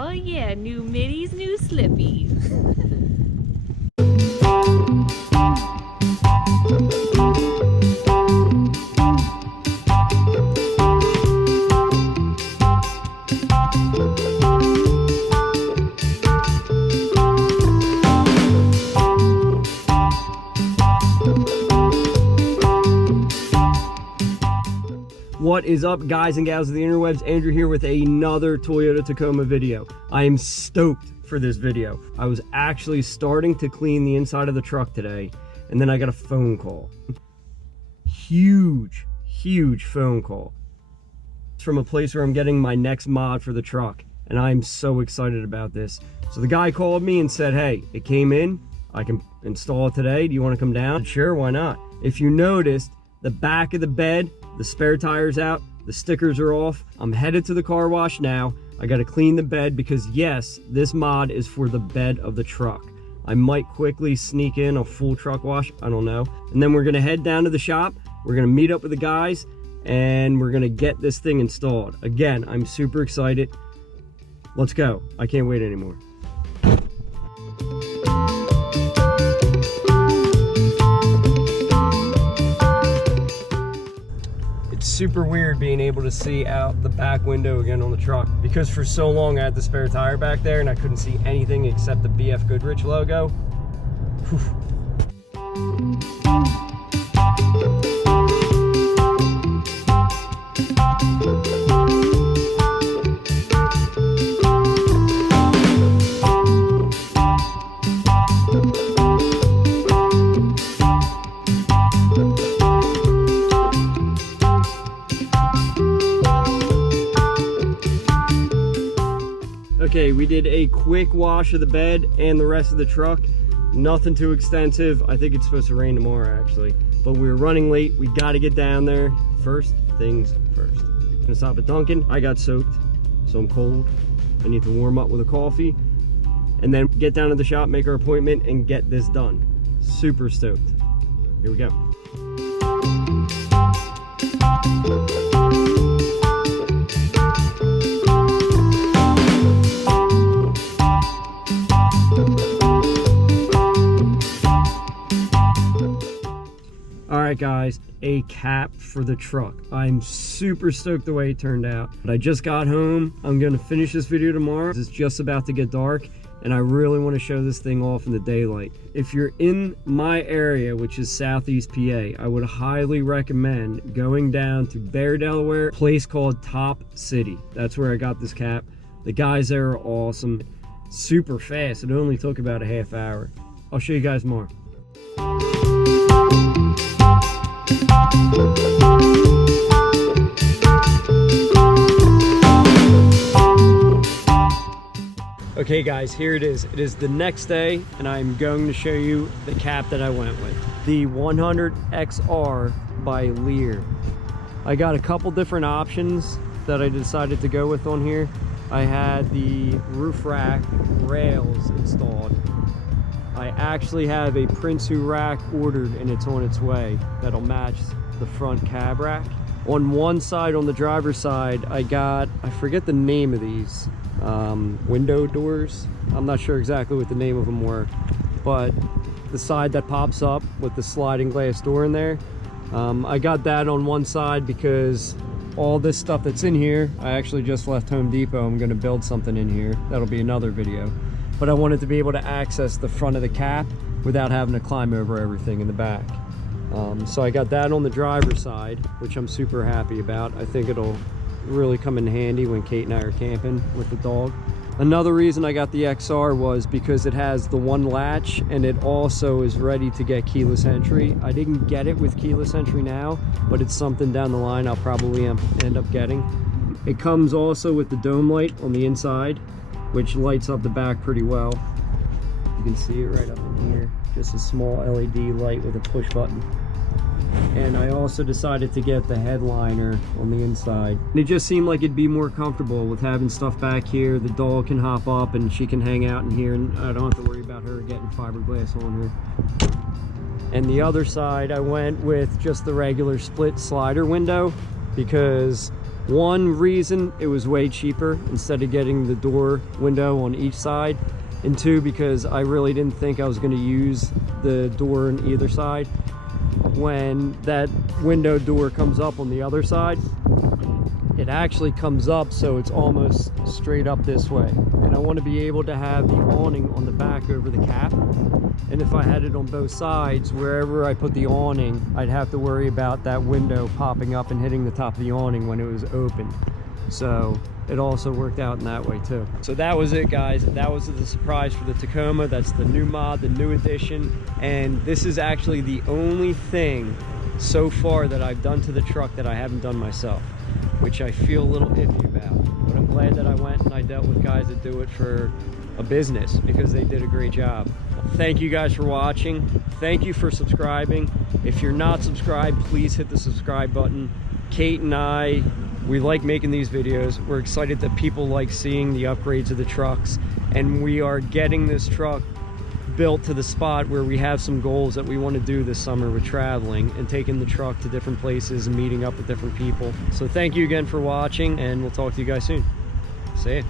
Oh yeah, new middies, new slippies. What is up, guys and gals of the interwebs? Andrew here with another Toyota Tacoma video. I am stoked for this video. I was actually starting to clean the inside of the truck today, and then I got a phone call. Huge phone call. It's from a place where I'm getting my next mod for the truck, and I'm so excited about this. So the guy called me and said, hey, it came in, I can install it today. Do you want to come down? Sure, why not? If you noticed, the back of the bed, the spare tire's out, the stickers are off. I'm headed to the car wash now. I gotta clean the bed because yes, this mod is for the bed of the truck. I might quickly sneak in a full truck wash, I don't know. And then we're gonna head down to the shop. We're gonna meet up with the guys and we're gonna get this thing installed. Again, I'm super excited. Let's go. I can't wait anymore. Super weird being able to see out the back window again on the truck because for so long I had the spare tire back there and I couldn't see anything except the BF Goodrich logo. Whew. Okay, we did a quick wash of the bed and the rest of the truck. Nothing too extensive. I think it's supposed to rain tomorrow actually, but we were running late. We got to get down there. First things first. Gonna stop at Dunkin'. I got soaked, so I'm cold. I need to warm up with a coffee and then get down to the shop, make our appointment and get this done. Super stoked. Here we go. Alright guys, a cap for the truck. I'm super stoked the way it turned out. But I just got home. I'm going to finish this video tomorrow. It's just about to get dark and I really want to show this thing off in the daylight. If you're in my area, which is Southeast PA, I would highly recommend going down to Bear, Delaware, a place called Top City. That's where I got this cap. The guys there are awesome. Super fast. It only took about a half hour. I'll show you guys more. Okay guys, here it is. It is the next day and I'm going to show you the cap that I went with. The 100XR by Lear. I got a couple different options that I decided to go with on here. I had the roof rack rails installed. I actually have a Prinsu rack ordered and it's on its way that'll match the front cab rack. On one side, on the driver's side, I got, I forget the name of these, window doors. I'm not sure exactly what the name of them were, but the side that pops up with the sliding glass door in there, I got that on one side because all this stuff that's in here, I actually just left Home Depot. I'm going to build something in here. That'll be another video. But I wanted to be able to access the front of the cap without having to climb over everything in the back. So I got that on the driver's side, which I'm super happy about. I think it'll really come in handy when Kate and I are camping with the dog. Another reason I got the XR was because it has the one latch and it also is ready to get keyless entry. I didn't get it with keyless entry now, but it's something down the line I'll probably end up getting. It comes also with the dome light on the inside, which lights up the back pretty well. You can see it right up in here. Just a small LED light with a push button. And I also decided to get the headliner on the inside. And it just seemed like it'd be more comfortable with having stuff back here. The dog can hop up and she can hang out in here and I don't have to worry about her getting fiberglass on her. And the other side, I went with just the regular split slider window because One reason, it was way cheaper instead of getting the door window on each side, and two, because I really didn't think I was going to use the door on either side. When that window door comes up on the other side, it actually comes up so it's almost straight up this way, and I want to be able to have the awning on the back over the cap. And if I had it on both sides, wherever I put the awning, I'd have to worry about that window popping up and hitting the top of the awning when it was open. So it also worked out in that way too. So that was it, guys. That was the surprise for the Tacoma. That's the new mod, the new addition. And this is actually the only thing so far that I've done to the truck that I haven't done myself, which I feel a little iffy about. But I'm glad that I went and I dealt with guys that do it for a business, because they did a great job. Thank you guys for watching. Thank you for subscribing. If you're not subscribed, please hit the subscribe button. Kate and I, we like making these videos. We're excited that people like seeing the upgrades of the trucks, and we are getting this truck built to the spot where we have some goals that we want to do this summer with traveling and taking the truck to different places and meeting up with different people. So thank you again for watching, and we'll talk to you guys soon. See ya.